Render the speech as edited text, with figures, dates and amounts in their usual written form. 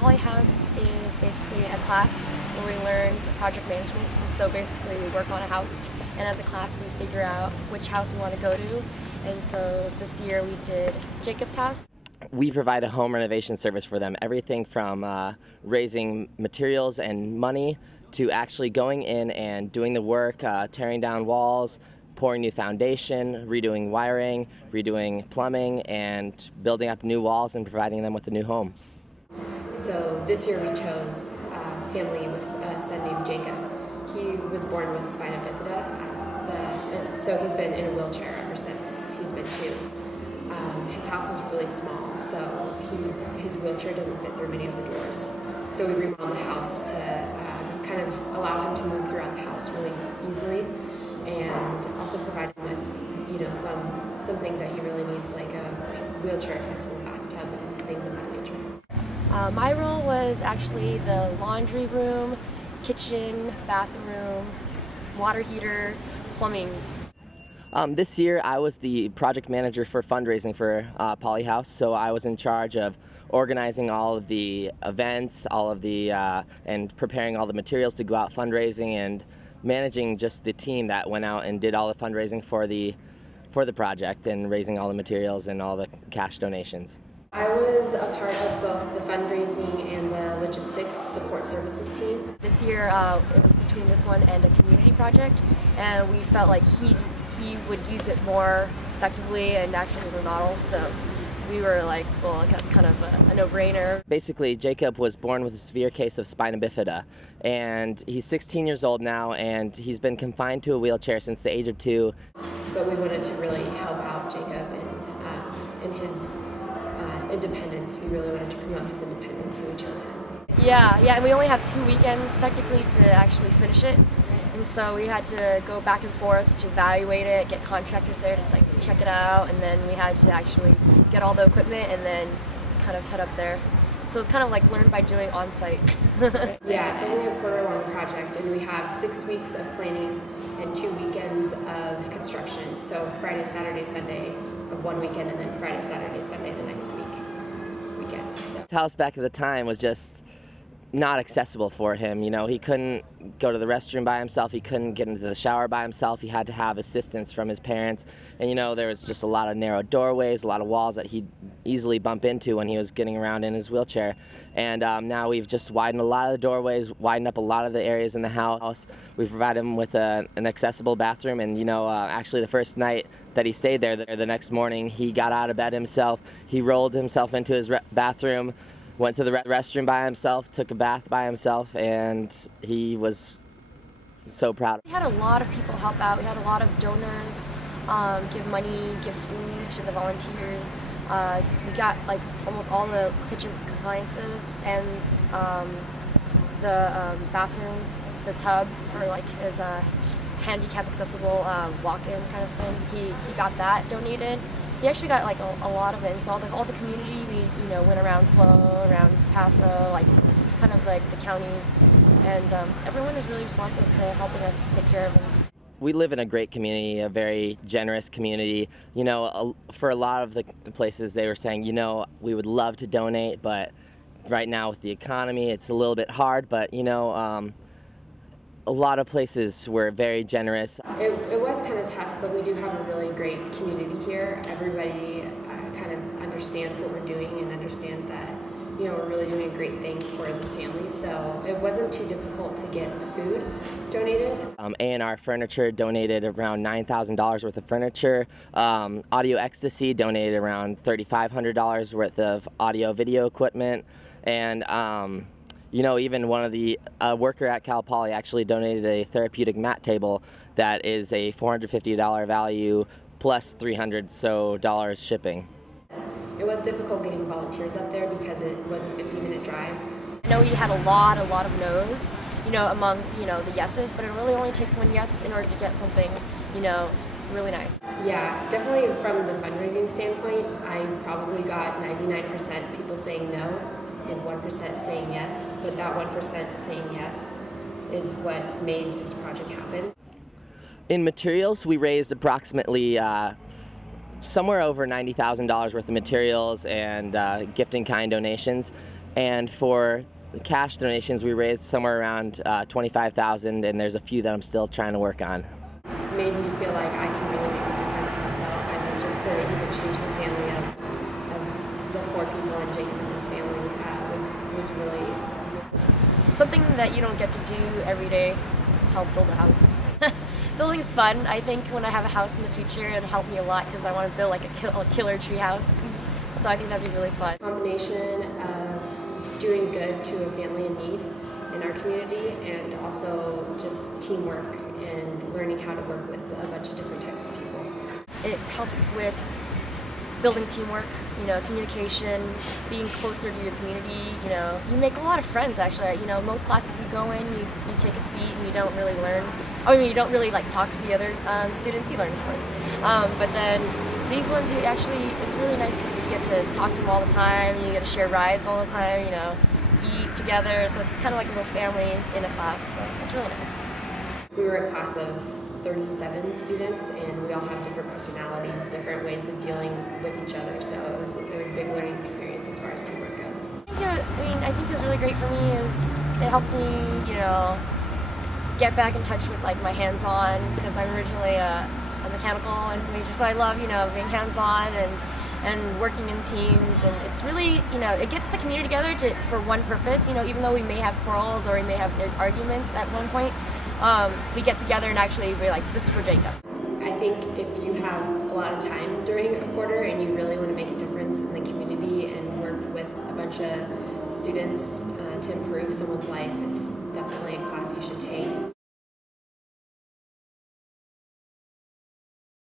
Poly House is basically a class where we learn project management. And so basically we work on a house, and as a class we figure out which house we want to go to. And so this year we did Jacob's house. We provide a home renovation service for them, everything from raising materials and money to actually going in and doing the work, tearing down walls, pouring new foundation, redoing wiring, redoing plumbing, and building up new walls and providing them with a new home. So this year we chose a family with a son named Jacob. He was born with Spina Bifida, so he's been in a wheelchair ever since he's been 2. His house is really small, so his wheelchair doesn't fit through many of the doors. So we remodeled the house to kind of allow him to move throughout the house really easily, and also provide him with, some things that he really needs, like a wheelchair accessible bathtub and things of that nature. My role was actually the laundry room, kitchen, bathroom, water heater, plumbing. This year I was the project manager for fundraising for Poly House, so I was in charge of organizing all of the events, and preparing all the materials to go out fundraising, and managing just the team that went out and did all the fundraising for the project, and raising all the materials and all the cash donations. I was a part of both the fundraising and the logistics support services team. This year it was between this one and a community project, and we felt like he would use it more effectively and actually remodel, so we were like, well, that's kind of a no-brainer. Basically, Jacob was born with a severe case of Spina Bifida, and he's 16 years old now, and he's been confined to a wheelchair since the age of 2. But we wanted to really help out Jacob in his independence. We really wanted to promote his independence, so we chose him. Yeah, and we only have 2 weekends technically to actually finish it. And so we had to go back and forth to evaluate it, get contractors there to check it out, and then we had to actually get all the equipment and then kind of head up there. So it's kind of like learn by doing on-site. Yeah, it's only a quarter-long project, and we have 6 weeks of planning and 2 weekends of construction. So Friday, Saturday, Sunday of one weekend, and then Friday, Saturday, Sunday the next weekend. So. His house back at the time was just not accessible for him. He couldn't go to the restroom by himself, he couldn't get into the shower by himself, he had to have assistance from his parents, and there was just a lot of narrow doorways, a lot of walls that he'd easily bump into when he was getting around in his wheelchair. And now we've just widened a lot of the doorways, widened up a lot of the areas in the house. We've provided him with an accessible bathroom, and actually the first night that he stayed there, the next morning he got out of bed himself, he rolled himself into his bathroom, went to the restroom by himself, took a bath by himself, and he was so proud. We had a lot of people help out. We had a lot of donors give money, give food to the volunteers. We got like almost all the kitchen appliances and the bathroom, the tub for like his handicap accessible walk-in kind of thing. He got that donated. He actually got like a lot of it, and so all the community, we went around SLO, around Paso, like kind of like the county, and everyone was really responsive to helping us take care of him. We live in a great community, a very generous community. For a lot of the places they were saying, we would love to donate, but right now with the economy it's a little bit hard, but a lot of places were very generous. It was kind of tough, but we do have a really great community here. Everybody kind of understands what we're doing and understands that we're really doing a great thing for this family. So it wasn't too difficult to get the food donated. A&R Furniture donated around $9,000 worth of furniture. Audio Ecstasy donated around $3,500 worth of audio-video equipment, and even one of the worker at Cal Poly actually donated a therapeutic mat table that is a $450 value plus $300 shipping. It was difficult getting volunteers up there because it was a 50-minute drive. I know we had a lot of no's, among the yeses, but it really only takes one yes in order to get something, really nice. Yeah, definitely from the fundraising standpoint, I probably got 99% people saying no and 1% saying yes, but that 1% saying yes is what made this project happen. In materials, we raised approximately somewhere over $90,000 worth of materials and gift in kind donations. And for the cash donations, we raised somewhere around 25,000, and there's a few that I'm still trying to work on. It made me feel like I can really make a difference myself. I mean, just to even change the family of the 4 people and Jacob and his family was really something that you don't get to do every day is help build a house. Building is fun. I think when I have a house in the future, it'll help me a lot because I want to build like a killer tree house. So I think that'd be really fun. Combination of doing good to a family in need in our community, and also just teamwork and learning how to work with a bunch of different types of people. It helps with building teamwork, you know, communication, being closer to your community. You know, you make a lot of friends actually. You know, most classes you go in, you take a seat and you don't really learn. I mean, you don't really like talk to the other students. You learn, of course, but then these ones, it's really nice because you get to talk to them all the time. You get to share rides all the time. You know, eat together. So it's kind of like a little family in a class. So it's really nice. We were a class of 37 students, and we all have different personalities, different ways of dealing with each other. So it was a big learning experience as far as teamwork goes. I think it was really great for me. It helped me, you know, get back in touch with like my hands-on, because I'm originally a mechanical major, so I love, you know, being hands-on and working in teams, and it's really, you know, it gets the community together for one purpose. You know, even though we may have quarrels or we may have arguments at one point, we get together and actually be like, this is for Jacob. I think if you have a lot of time during a quarter and you really want to make a difference in the community and work with a bunch of students to improve someone's life, it's definitely a class you should take.